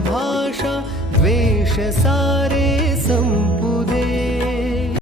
भाषा द्वेष सारे